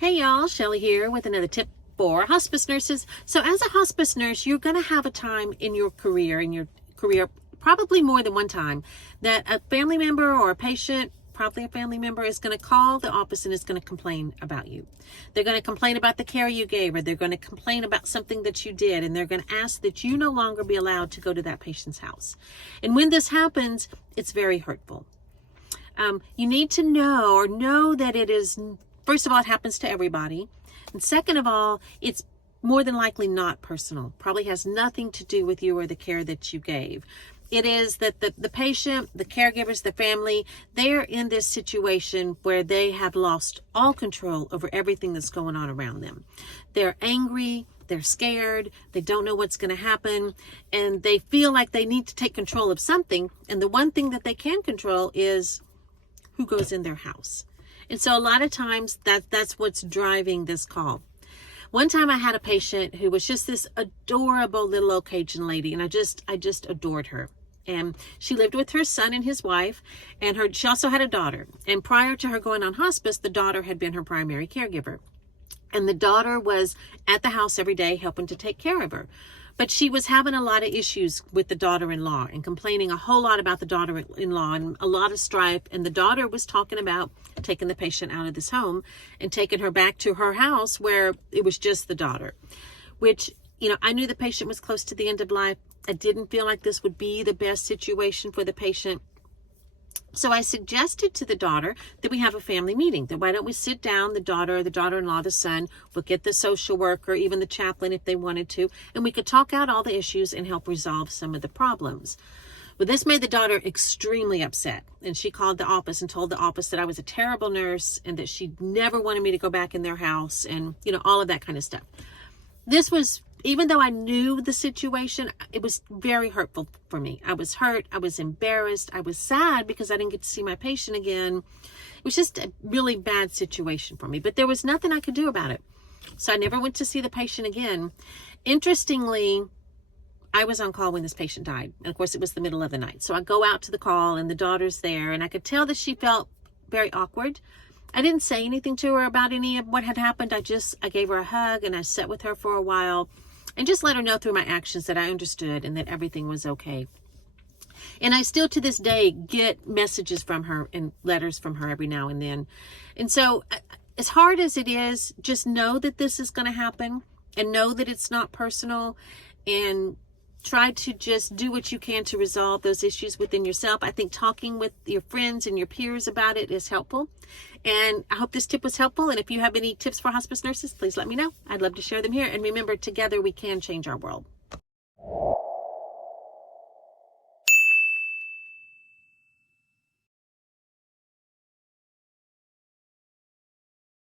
Hey y'all, Shelly here with another tip for hospice nurses. So as a hospice nurse, you're going to have a time in your career, probably more than one time, that a family member or a patient, probably a family member, is going to call the office and is going to complain about you. They're going to complain about the care you gave, or they're going to complain about something that you did, and they're going to ask that you no longer be allowed to go to that patient's house. And when this happens, it's very hurtful. You need to know that it is, first of all, it happens to everybody. And second of all, it's more than likely not personal. Probably has nothing to do with you or the care that you gave. It is that the patient, the caregivers, the family, they're in this situation where they have lost all control over everything that's going on around them. They're angry, they're scared, they don't know what's going to happen, and they feel like they need to take control of something. And the one thing that they can control is who goes in their house. And so a lot of times that's what's driving this call. One time I had a patient who was just this adorable little old Cajun lady, and I just adored her. And she lived with her son and his wife, and she also had a daughter. And prior to her going on hospice, the daughter had been her primary caregiver. And the daughter was at the house every day helping to take care of her. But she was having a lot of issues with the daughter-in-law and complaining a whole lot about the daughter-in-law and a lot of strife. And the daughter was talking about taking the patient out of this home and taking her back to her house where it was just the daughter, which, I knew the patient was close to the end of life. I didn't feel like this would be the best situation for the patient. So I suggested to the daughter that we have a family meeting, that why don't we sit down, the daughter, the daughter-in-law, the son, we'll get the social worker, even the chaplain if they wanted to, and we could talk out all the issues and help resolve some of the problems. Well, this made the daughter extremely upset, and she called the office and told the office that I was a terrible nurse and that she never wanted me to go back in their house and, all of that kind of stuff. This was, even though I knew the situation, it was very hurtful for me. I was hurt. I was embarrassed. I was sad because I didn't get to see my patient again. It was just a really bad situation for me, but there was nothing I could do about it. So I never went to see the patient again. Interestingly, I was on call when this patient died. And of course, it was the middle of the night. So I go out to the call and the daughter's there, and I could tell that she felt very awkward. I didn't say anything to her about any of what had happened. I gave her a hug and I sat with her for a while and just let her know through my actions that I understood and that everything was okay. And I still to this day get messages from her and letters from her every now and then. And so as hard as it is, just know that this is going to happen and know that it's not personal, and try to just do what you can to resolve those issues within yourself. I think talking with your friends and your peers about it is helpful. And I hope this tip was helpful. And if you have any tips for hospice nurses, please let me know. I'd love to share them here. And remember, together we can change our world.